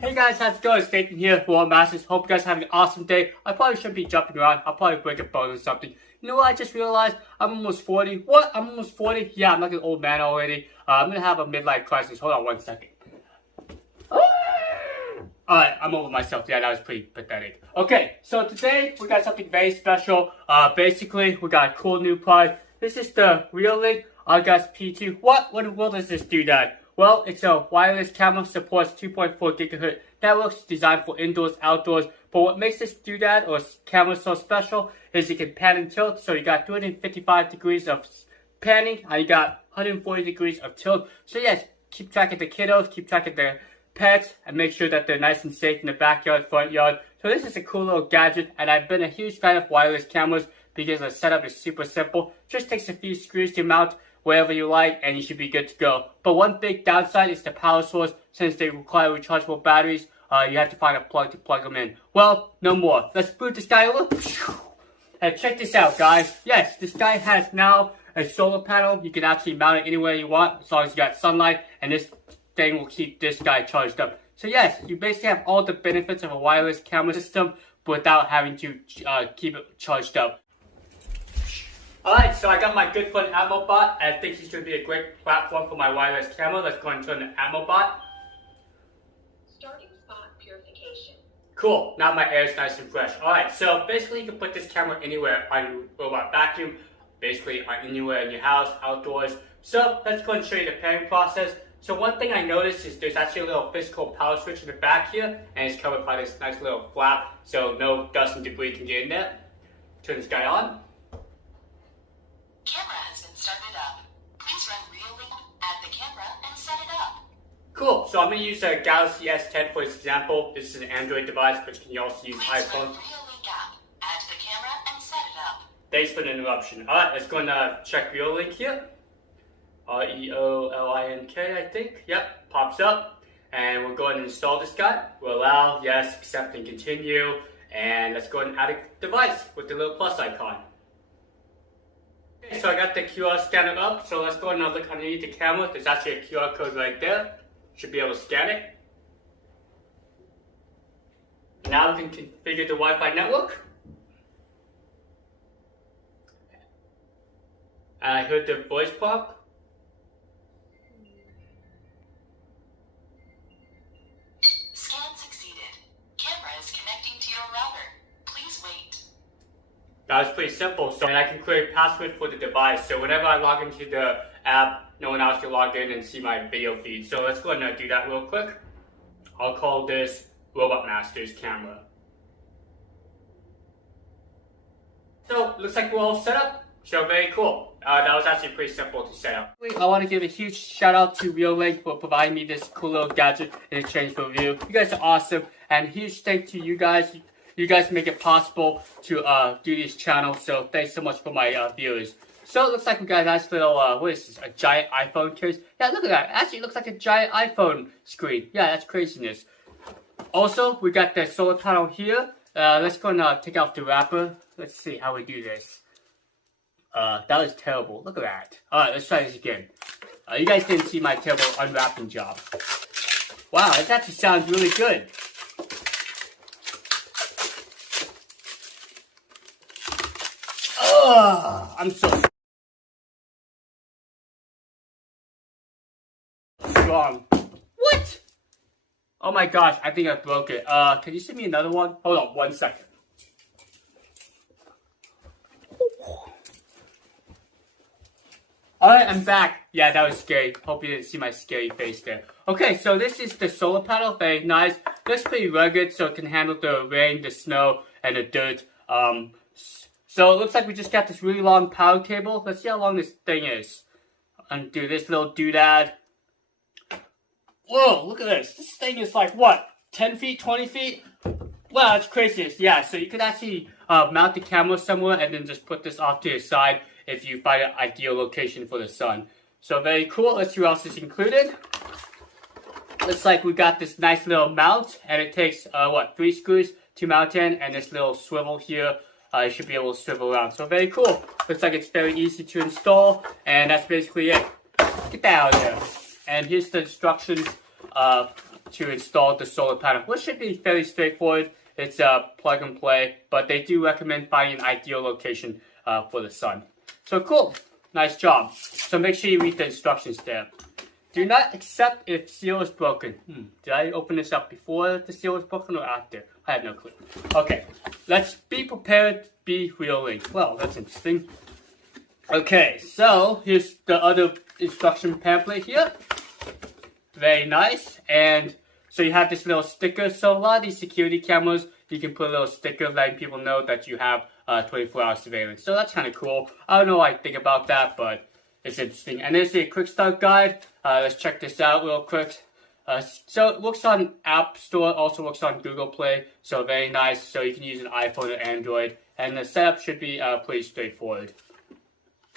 Hey guys, how's it going? It's Nathan here, World Masters. Hope you guys are having an awesome day. I probably shouldn't be jumping around. I'll probably break a bone or something. You know what I just realized? I'm almost 40. What? I'm almost 40? Yeah, I'm like an old man already. I'm gonna have a midlife crisis. Hold on 1 second. Alright, I'm over myself. Yeah, that was pretty pathetic. Okay, so today we got something very special. Basically, we got a cool new product. This is the Reolink P2. What in the world does this do that? Well, it's a wireless camera, supports 2.4 gigahertz networks, designed for indoors, outdoors. But what makes this doodad or camera so special is it can pan and tilt. So you got 255 degrees of panning, and you got 140 degrees of tilt. So yes, keep track of the kiddos, keep track of the pets, and make sure that they're nice and safe in the backyard, front yard. So this is a cool little gadget, and I've been a huge fan of wireless cameras because the setup is super simple. Just takes a few screws to mount wherever you like, and you should be good to go. But one big downside is the power source. Since they require rechargeable batteries, you have to find a plug to plug them in. Well, no more. Let's boot this guy over. And check this out, guys. Yes, this guy has now a solar panel. You can actually mount it anywhere you want, as long as you got sunlight, and this thing will keep this guy charged up. So yes, you basically have all the benefits of a wireless camera system without having to keep it charged up. Alright, so I got my good friend Ammo Bot. I think he's going to be a great platform for my wireless camera. Let's go and turn the Ammo Bot. Starting spot purification. Cool, now my air is nice and fresh. Alright, so basically you can put this camera anywhere on your robot vacuum, basically anywhere in your house, outdoors. So let's go and show you the panning process. So one thing I noticed is there's actually a little physical power switch in the back here, and it's covered by this nice little flap, so no dust and debris can get in there. Turn this guy on. Camera has been started up. Please run Reolink, add the camera, and set it up. Cool, so I'm going to use a Galaxy S10 for this example. This is an Android device, but you can also use iPhone. Run Reolink app, add the camera, and set it up. Thanks for the interruption. Alright, let's go and check Reolink here. Reolink, I think. Yep, pops up. And we'll go ahead and install this guy. We'll allow, yes, accept, and continue. And let's go ahead and add a device with the little plus icon. So I got the QR scanner up, so let's go ahead and look underneath the camera. There's actually a QR code right there. Should be able to scan it. Now we can configure the Wi-Fi network. And I heard the voice prompt. Scan succeeded. Camera is connecting to your router. Please wait. That was pretty simple. So, and I can create a password for the device. So whenever I log into the app, no one else can log in and see my video feed. So let's go ahead and do that real quick. I'll call this Robot Masters camera. So looks like we're all set up. So very cool. That was actually pretty simple to set up. I want to give a huge shout out to Reolink for providing me this cool little gadget in exchange for review. You guys are awesome, and huge thanks to you guys. You guys make it possible to do this channel, so thanks so much for my viewers. So it looks like we got a nice little, what is this, a giant iPhone case? Yeah, look at that. Actually, it looks like a giant iPhone screen. Yeah, that's craziness. Also, we got the solar panel here. Let's go and take off the wrapper. Let's see how we do this. That was terrible. Look at that. Alright, let's try this again. You guys didn't see my terrible unwrapping job. Wow, this actually sounds really good. I'm so strong. What? Oh my gosh, I think I broke it. Can you send me another one? Hold on 1 second. Alright, I'm back. Yeah, that was scary. Hope you didn't see my scary face there. Okay, so this is the solar panel. Very nice. Looks pretty rugged, so it can handle the rain, the snow, and the dirt. So it looks like we just got this really long power cable. Let's see how long this thing is. Undo this little doodad. Whoa, look at this. This thing is like, what, 10 feet, 20 feet? Wow, that's crazy. Yeah, so you could actually mount the camera somewhere and then just put this off to your side if you find an ideal location for the sun. So very cool. Let's see what else is included. Looks like we got this nice little mount, and it takes, 3 screws to mount in, and this little swivel here. You should be able to swivel around. So very cool. Looks like it's very easy to install, and that's basically it. Get that out of there. And here's the instructions to install the solar panel, which should be fairly straightforward. It's a plug and play, but they do recommend finding an ideal location for the sun. So cool, nice job. So make sure you read the instructions there. Do not accept if seal is broken. Did I open this up before the seal was broken or after? I have no clue. Okay, let's be prepared, be Reolink. Well, that's interesting. Okay, so here's the other instruction pamphlet here. Very nice. And so you have this little sticker. So a lot of these security cameras, you can put a little sticker letting people know that you have 24-hour surveillance. So that's kind of cool. I don't know what I think about that, but it's interesting. And there's a quick start guide. Let's check this out real quick. So it works on App Store, also works on Google Play. So very nice. So you can use an iPhone or Android. And the setup should be pretty straightforward.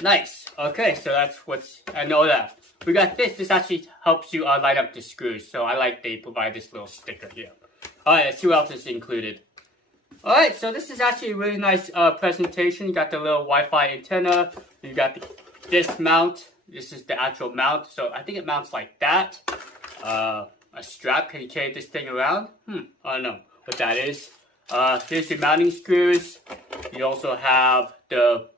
Nice. Okay, so that's what's, I know that. We got this. This actually helps you line up the screws. So I like they provide this little sticker here. Alright, let's see what else is included. Alright, so this is actually a really nice presentation. You got the little Wi-Fi antenna. You got this mount. This is the actual mount. So I think it mounts like that. A strap. Can you carry this thing around? I don't know what that is. Here's the mounting screws. You also have the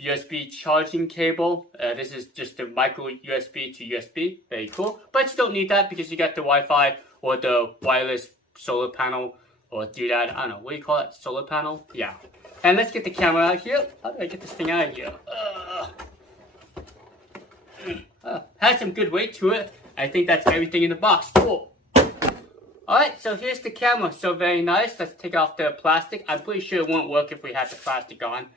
USB charging cable. This is just the micro USB to USB. Very cool. But you don't need that because you got the Wi-Fi or the wireless solar panel or do that. I don't know. What do you call it? Solar panel? Yeah. And let's get the camera out here. How do I get this thing out of here? Has some good weight to it. I think that's everything in the box. Cool. Alright, so here's the camera. So very nice. Let's take off the plastic. I'm pretty sure it won't work if we had the plastic on.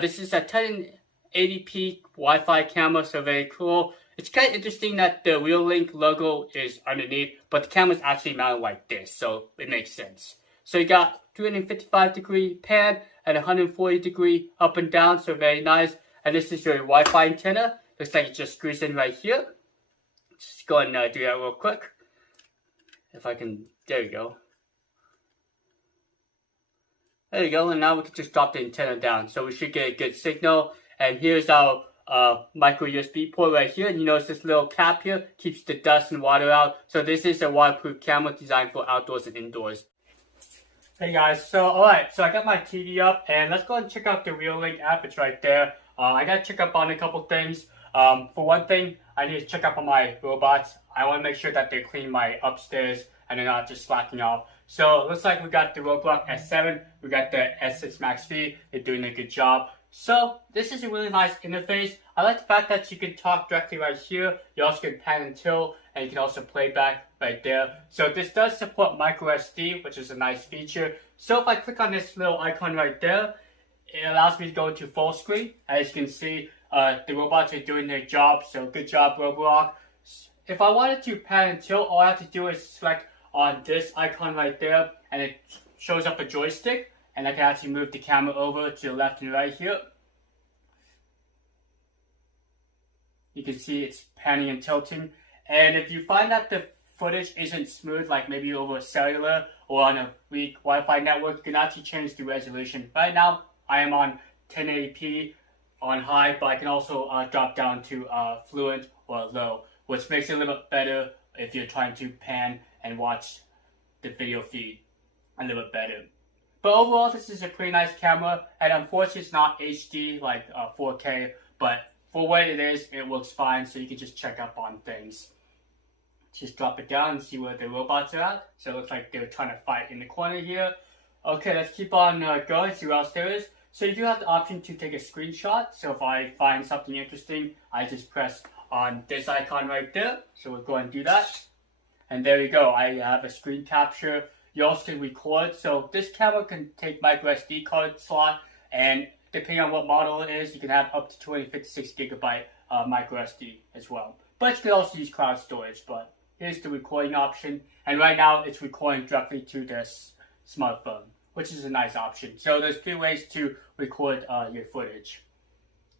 This is a 1080p Wi-Fi camera, so very cool. It's kind of interesting that the Reolink logo is underneath, but the camera's actually mounted like this, so it makes sense. So you got 355-degree pan and 140-degree up and down, so very nice. And this is your Wi-Fi antenna. Looks like it just screws in right here. Just go and do that real quick. If I can, there you go. There you go, and now we can just drop the antenna down. So we should get a good signal. And here's our micro USB port right here. And you notice this little cap here keeps the dust and water out. So this is a waterproof camera designed for outdoors and indoors. Hey guys, so alright, so I got my TV up and let's go and check out the Reolink app. It's right there. I gotta check up on a couple things. For one thing, I need to check up on my robots. I want to make sure that they clean my upstairs and they're not just slacking off. So it looks like we got the Roblox S7, we got the S6 Max V, they're doing a good job. So this is a really nice interface. I like the fact that you can talk directly right here. You also can pan and tilt, and you can also play back right there. So this does support micro SD, which is a nice feature. So if I click on this little icon right there, it allows me to go into full screen. As you can see, the robots are doing their job, so good job, Roblox. If I wanted to pan and tilt, all I have to do is select on this icon right there, and it shows up a joystick, and I can actually move the camera over to the left and right here. You can see it's panning and tilting. And if you find that the footage isn't smooth, like maybe over cellular or on a weak Wi-Fi network, you can actually change the resolution. Right now, I am on 1080p on high, but I can also drop down to fluent or low, which makes it a little bit better if you're trying to pan and watch the video feed a little bit better. But overall, this is a pretty nice camera, and unfortunately it's not HD like 4K, but for what it is, it works fine, so you can just check up on things. Just drop it down and see where the robots are at. So it looks like they're trying to fight in the corner here. Okay, let's keep on going, see what else there is. So you do have the option to take a screenshot. So if I find something interesting, I just press on this icon right there. So we'll go and do that. And there you go, I have a screen capture. You also can record. So this camera can take micro SD card slot, and depending on what model it is, you can have up to 256 gigabyte micro SD as well. But you can also use cloud storage. But here's the recording option, and right now it's recording directly to this smartphone, which is a nice option. So there's 3 ways to record your footage.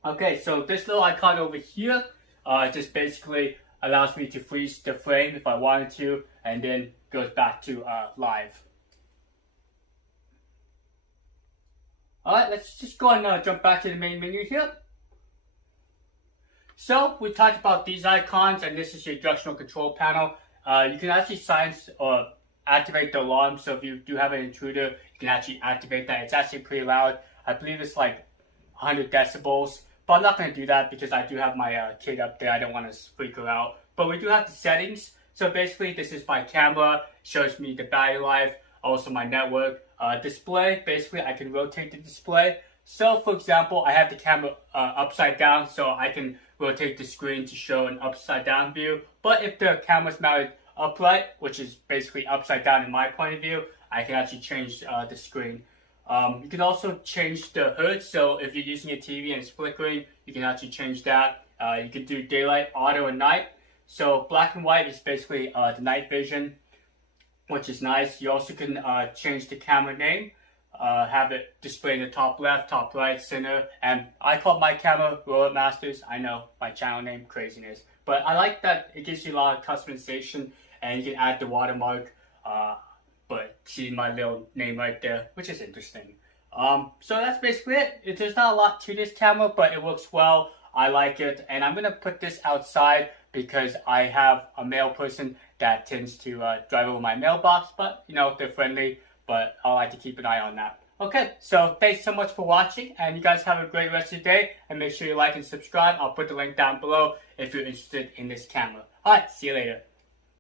Okay, so this little icon over here just basically allows me to freeze the frame if I wanted to, and then goes back to live. Alright, let's just go and jump back to the main menu here. So we talked about these icons, and this is your directional control panel. You can actually silence or activate the alarm. So if you do have an intruder, you can actually activate that. It's actually pretty loud. I believe it's like 100 decibels. But I'm not going to do that because I do have my kid up there. I don't want to freak her out. But we do have the settings. So basically, this is my camera. It shows me the battery life, also my network. Display, basically, I can rotate the display. So, for example, I have the camera upside down, so I can rotate the screen to show an upside down view. But if the camera's mounted upright, which is basically upside down in my point of view, I can actually change the screen. You can also change the hertz, so if you're using a TV and it's flickering, you can actually change that. You can do daylight, auto, and night. So black and white is basically the night vision, which is nice. You also can change the camera name, have it display in the top left, top right, center, and I call my camera Roller Masters. I know, my channel name, craziness. But I like that it gives you a lot of customization, and you can add the watermark, but see my little name right there, which is interesting. So that's basically it. There's not a lot to this camera, but it works well. I like it, and I'm going to put this outside because I have a mail person that tends to drive over my mailbox, but you know, they're friendly, but I like to keep an eye on that. Okay, so thanks so much for watching, and you guys have a great rest of your day, and make sure you like and subscribe. I'll put the link down below if you're interested in this camera. Alright, see you later.